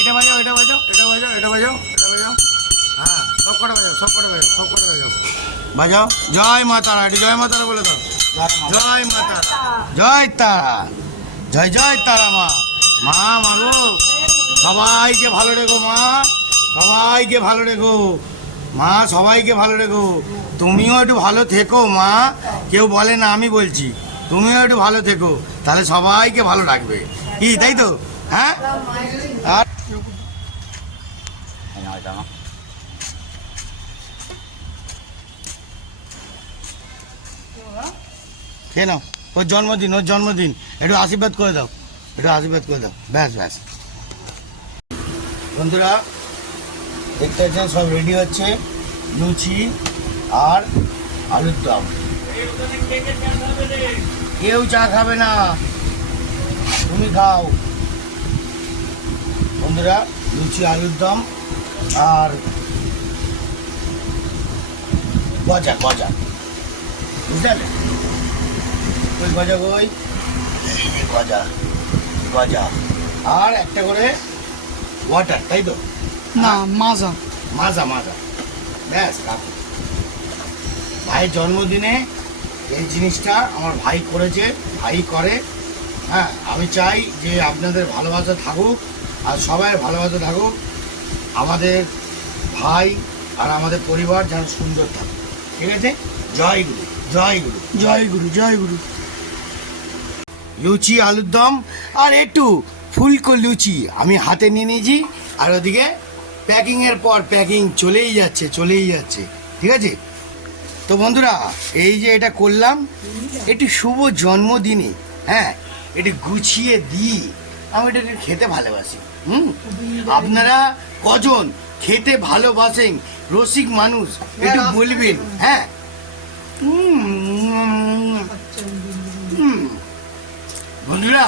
এটা বাজাও, এটা বাজাও, এটা বাজাও, এটা বাজাও, এটা বাজাও। হ্যাঁ, সব কটা বাজাও, সব কটা বাজাও, সব কটা বাজাও। বাজাও। জয় মা তারা, এটা জয় মা তারা বলে দাও। জয় মা তারা, জয় তারা, জয় জয় তারা মা। মা মাগো, সবাইকে ভালো রেখো মা, সবাইকে ভালো রেখো মা, সবাইকে ভালো রেখো। তুমিও একটু ভালো থেকো মা, কেউ বলে না, আমি বলছি তুমিও একটু ভালো থেকো, তাহলে সবাইকে ভালো রাখবে, কি তাই তো? হ্যাঁ, আর কে নাও, ওর জন্মদিন, ওর জন্মদিন, একটু আশীর্বাদ করে দাও, একটু আশীর্বাদ করে দাও, ব্যাস ব্যাস। বন্ধুরা দেখতে পাচ্ছেন সব রেডি হচ্ছে, লুচি আর আলুর দম। কেউ চা খাবে না, তুমি খাও। বন্ধুরা লুচি আলুর দম আর গজা, গজা, বুঝলেন? ওই গজা, ওই গজা, গজা আর একটা করে ওয়াটার, তাই তো? না, মাজা। মাজা, মাজা, ব্যাস রাখো। ভাইয়ের জন্মদিনে এই জিনিসটা আমার ভাই করেছে, ভাই করে। হ্যাঁ, আমি চাই যে আপনাদের ভালোবাসা থাকুক আর সবাই ভালোবাসা থাকুক, আমাদের ভাই আর আমাদের পরিবার যেন সুন্দর থাকে, ঠিক আছে? জয় গুরু, জয় গুরু, জয় গুরু, জয় গুরু। লুচি আলুর দম আর একটু ফুলকো লুচি আমি হাতে নিয়ে নিয়েছি, আর ওদিকে প্যাকিংয়ের পর প্যাকিং চলেই যাচ্ছে, চলেই যাচ্ছে, ঠিক আছে? তো বন্ধুরা এই যে এটা করলাম, একটু শুভ জন্মদিনে, হ্যাঁ, একটু গুছিয়ে দিই, আমি এটাকে খেতে ভালোবাসি। আপনারা কজন খেতে ভালোবাসেন, রসিক মানুষ, একটু বলবেন। হ্যাঁ, বন্ধুরা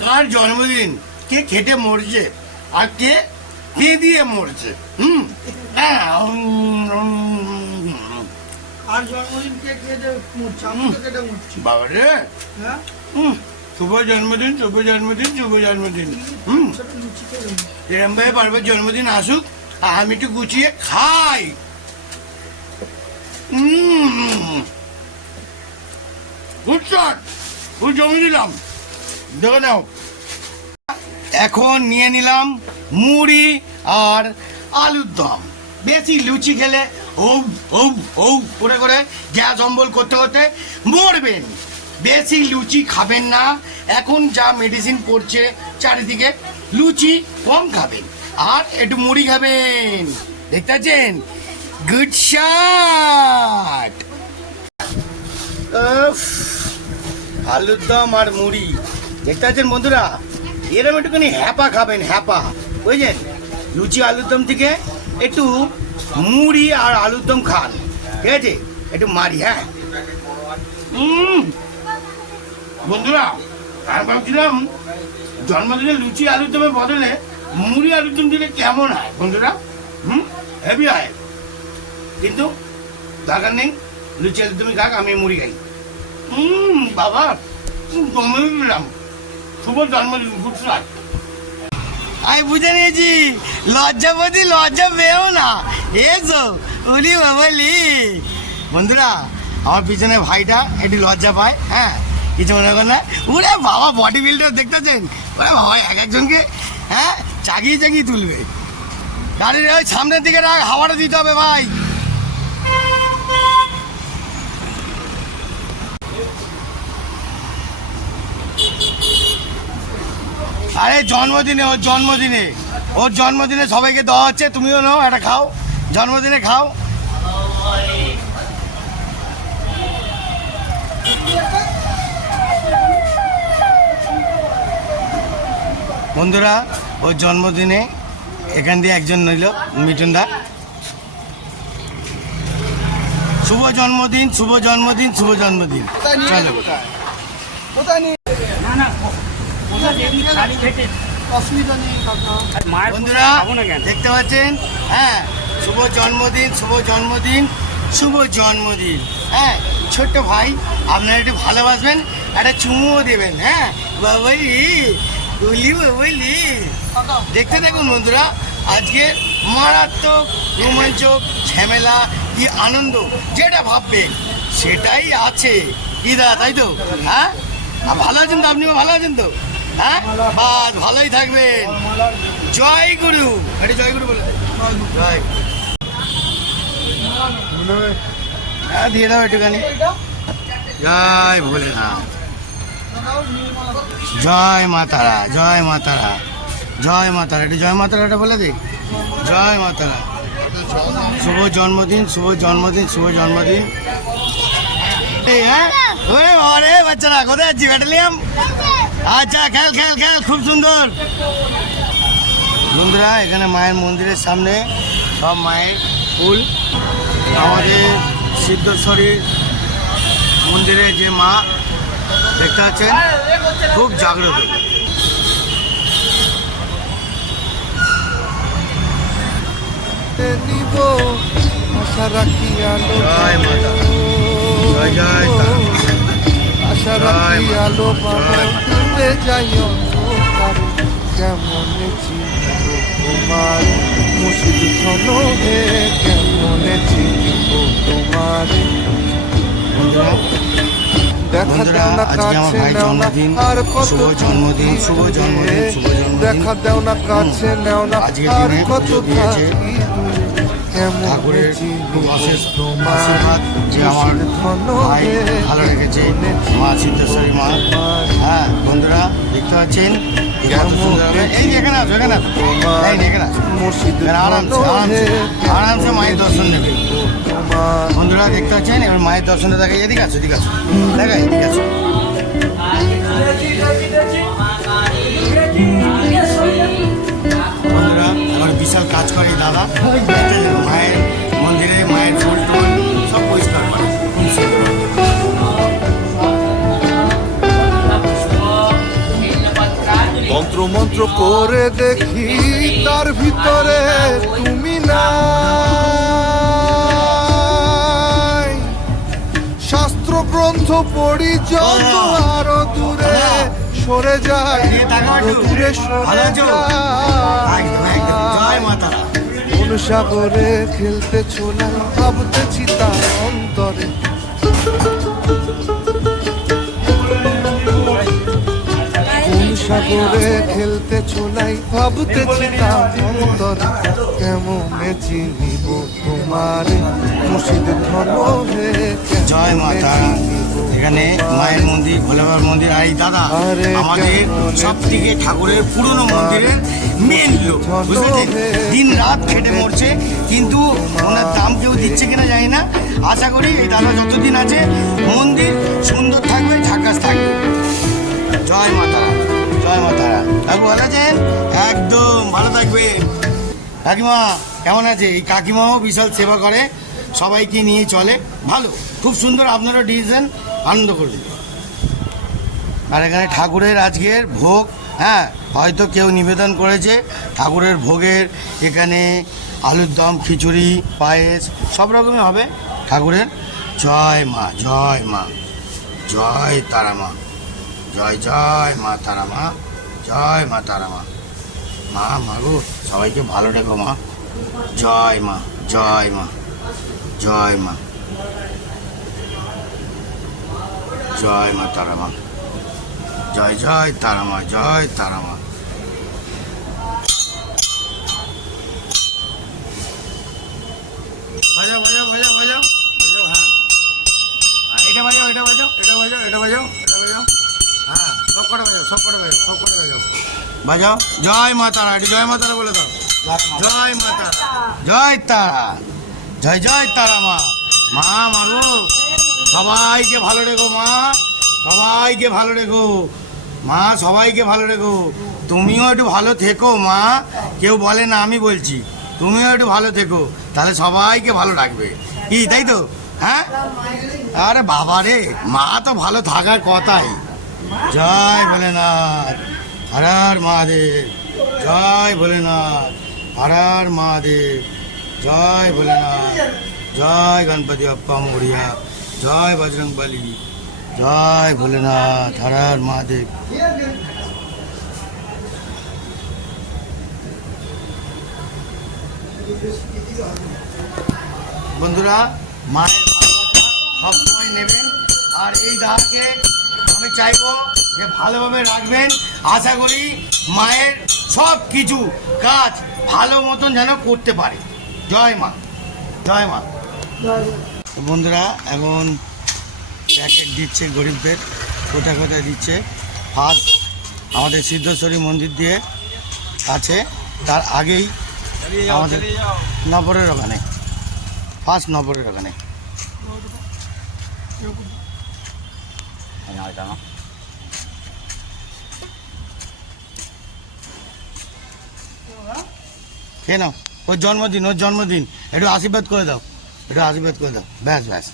কার জন্মদিন কে খেটে মরছে আর কে দিয়ে মরছে। হ্যাঁ, আর জন্মদিন কে কেটে মরছে? আমি তো কেটে মরছি। বাবা রে, হ্যাঁ, শুভ জন্মদিন, শুভ জন্মদিন, শুভ জন্মদিন। সেটা লুচি করে নি। এরম ভাবে পারবার জন্মদিন আসুক আর আমি একটু গুছিয়ে খাই। গুড শট, গুড জমি দিলাম, দেখে নাও। এখন নিয়ে নিলাম মুড়ি আর আলুর দম। বেশি লুচি খেলে ও ও ও করে করে গ্যাস অম্বল করতে করতে মরবেন। বেশি লুচি খাবেন না, এখন যা মেডিসিন পড়ছে চারিদিকে, লুচি কম খাবেন আর একটু মুড়ি খাবেন। দেখতে পাচ্ছেন, গুড শট। আলুর দম আর মুড়ি দেখতে পাচ্ছেন বন্ধুরা, এরকম একটুখানি হ্যাপা খাবেন, হ্যাপা, বুঝলেন? লুচি আলুর দম থেকে একটু মুড়ি আর আলুর দম খান, ঠিক আছে? একটু মারি। হ্যাঁ বন্ধুরা, আমি ভাবছিলাম জন্মদিনে লুচি আলুর দমের বদলে মুড়ি আলুর দম দিলে কেমন হয় বন্ধুরা। হেভি হয়, কিন্তু দরকার নেই, লুচি আলুর দমই খাক, আমি মুড়ি খাই। বাবা জন্মদিন দিলাম, শুভ জন্মদিন, গুড লাক। আমি বুঝে নিয়েছি, লজ্জাপতি লজ্জা পেও না, এসো উলি বাবালি। বন্ধুরা আমার পিছনে ভাইটা একটু লজ্জা পায়, হ্যাঁ, কিছু মনে করেন না। ওরে বাবা বডি বিল্ডার দেখতেছেন, ওরে বাবা এক একজনকে হ্যাঁ চাগিয়ে চাগিয়ে তুলবে। গাড়ির ওই সামনের দিকে রাখ, হাওয়াটা দিতে হবে ভাই। আরে জন্মদিনে, ওর জন্মদিনে, ওর জন্মদিনে সবাইকে দেওয়া হচ্ছে, তুমিও নাও, একটা খাও, জন্মদিনে খাও। বন্ধুরা ওর জন্মদিনে এখান দিয়ে একজন নিল, মিঠুনদা। শুভ জন্মদিন, শুভ জন্মদিন, শুভ জন্মদিন। চলো বন্ধুরা দেখতে পাচ্ছেন, হ্যাঁ, শুভ জন্মদিন, শুভ জন্মদিন, শুভ জন্মদিন। হ্যাঁ, ছোট্ট ভাই, আপনারা একটু ভালোবাসবেন, একটা চুমুও দেবেন। হ্যাঁ বাবাই, বুঝলি দেখতে দেখুন বন্ধুরা, আজকে মারাত্মক রোমাঞ্চক ঝামেলা কি আনন্দ যেটা ভাববেন সেটাই আছে। কি দাদা তাই তো? হ্যাঁ, ভালো আছেন তো? আপনিও ভালো আছেন তো? হ্যাঁ, বাস ভালোই থাকবেন। জয় গুরু, আরে জয় গুরু বলে জয়। হ্যাঁ দিয়ে দাও একটুখানি। জয় ভোলেনাথ, জয় মা তারা, জয় মা তারা, জয় মা তারা। একটু জয় মা তারাটা বলে দিই। জয় মা তারা, শুভ জন্মদিন, শুভ জন্মদিন, শুভ জন্মদিন। হ্যাঁ ওরে বাবা রে, বাচ্চারা কোথায় যাচ্ছি? ব্যাটালিয়াম। আচ্ছা খেল খেল খেল, খুব সুন্দর। বন্ধুরা এখানে মায়ের মন্দিরের সামনে সব মায়ের ফুল। আমাদের সিদ্ধেশ্বরীর মন্দিরে যে মা দেখতে পাচ্ছেন খুব জাগ্রত। নিব আশা রাখি আলো, জয় মাতা, জয় জয় তারা। আশা রাখি আলো পাবে যাই অন্ধকার, কেমন চিনব তোমার মুর্শিদ ঘন হে, কেমন চিনব তোমার। দেখা দাও না কাছে নাও না আর কত জন্মদিন, শুভ জন্মদিন, শুভ জন্মদিন। দেখা দাও না কাছে নাও না আর কত থাকি দূরে, কেমন ঠাকুরের খুব অশেষ তোমার আশীর্বাদ যে আমার ভাই ভালো রেখেছে, মা সিদ্ধেশ্বরী মা। হ্যাঁ বন্ধুরা দেখতে পাচ্ছেন কত সুন্দরভাবে। এই যে এখানে আসো, এখানে আসো, এই যে এখানে আসো, এখানে আরামসে আরামসে আরামসে মায়ের দর্শন নেবে। বন্ধুরা দেখতে পাচ্ছেন এবার মায়ের দর্শনটা দেখে। এদিকে আসো, এদিকে আসো, দেখা এদিকে আসো। বন্ধুরা এবার বিশাল কাজ করে এই দাদা, মায়ের মন্দিরে মায়ের ফুল টুল সব পরিষ্কার করে। খুব সুন্দর। মন্ত্র মন্ত্র করে দেখি তার ভিতরে তুমি নাই, শাস্ত্র গ্রন্থ পড়ি যত আরো দূরে সরে যায়, দূরে সরে যায়। জয় মাতা, কোন সাগরে খেলতে ছোলাই ভাবতেছি তার অন্তরে, কোন সাগরে খেলতে ছোলাই ভাবতেছি তার অন্তরে, কেমনে চিনিব তোমারে মুর্শিদ ঘন হে, জয় মাতা। এখানে মায়ের মন্দির, ভোলে বাবার মন্দির। আর এই দাদা আমাদের সব থেকে ঠাকুরের পুরনো মন্দিরের মেন লোক, বুঝলেন? দিন রাত খেটে মরছে, কিন্তু ওনার দাম কেউ দিচ্ছে কিনা জানি না। আশা করি এই দাদা যতদিন আছে মন্দির সুন্দর থাকবে, ঝাকাস থাকবে। জয় মাতারা, জয় মাতারা। কাকু ভালো আছেন? একদম ভালো থাকবে। কাকিমা কেমন আছে? এই কাকিমাও বিশাল সেবা করে, সবাইকে নিয়ে চলে, ভালো, খুব সুন্দর। আপনারা ডিসিশন আনন্দ করুন। আর এখানে ঠাকুরের আজকের ভোগ, হ্যাঁ হয়তো কেউ নিবেদন করেছে ঠাকুরের ভোগের। এখানে আলুর দম, খিচুড়ি, পায়েস সব রকমই হবে ঠাকুরের। জয় মা, জয় মা, জয় তারা মা, জয় জয় মা তারা মা, জয় মা তারা মা। মা মাগো সবাইকে ভালো রেখো মা। জয় মা, জয় মা, জয় মা, জয় মা তারা মা, জয় জয় তারা মা, জয় তারা মা। বাজাও বাজাও বাজাও বাজাও বাজাও, হ্যাঁ এটা বাজাও, এটা বাজাও, এটা বাজাও, এটা বাজাও, এটা বাজাও, হ্যাঁ সব কটা বাজাও, সব কটা বাজাও, সব কটা বাজাও, বাজাও। জয় মা তারা, এটা জয় মা তারা বলে দাও। জয় মা তারা, জয় তারা, জয় জয় তারা মা। মা মাগো সবাইকে ভালো রেখো মা, সবাইকে ভালো রেখো মা, সবাইকে ভালো রেখো। তুমিও একটু ভালো থেকো মা, কেউ বলে না আমি বলছি, তুমিও একটু ভালো থেকো, তাহলে সবাইকে ভালো রাখবে। কি তাই তো? হ্যাঁ আরে বাবা রে, মা তো ভালো থাকার কথাই। জয় ভোলেনাথ, হর হর মহাদেব, জয় ভোলেনাথ, হর হর মহাদেব, জয় ভোলেনাথ, জয় গণপতি বাপ্পা মোরিয়া, জয় বজরংবলী, জয় ভোলেনাথ, হর হর মহাদেব। বন্ধুরা মায়ের ভালোবাসা সবসময় নেবেন, আর এই দাদাকে আমি চাইবো যে ভালোভাবে রাখবেন। আশা করি মায়ের সব কিছু কাজ ভালো মতন যেন করতে পারে। জয় মা, জয় মা। বন্ধুরা এখন প্যাকেট দিচ্ছে গরিবদের, কোথায় কোথায় দিচ্ছে। ফার্স্ট আমাদের সিদ্ধেশ্বরী মন্দির দিয়ে আছে, তার আগেই আমাদের নবরের ওখানে, ফার্স্ট নবরের ওখানে। কেন ওর জন্মদিন, একটু আশীর্বাদ করে দাও, একটু আশীর্বাদ করে দাও, ব্যাস ব্যাস।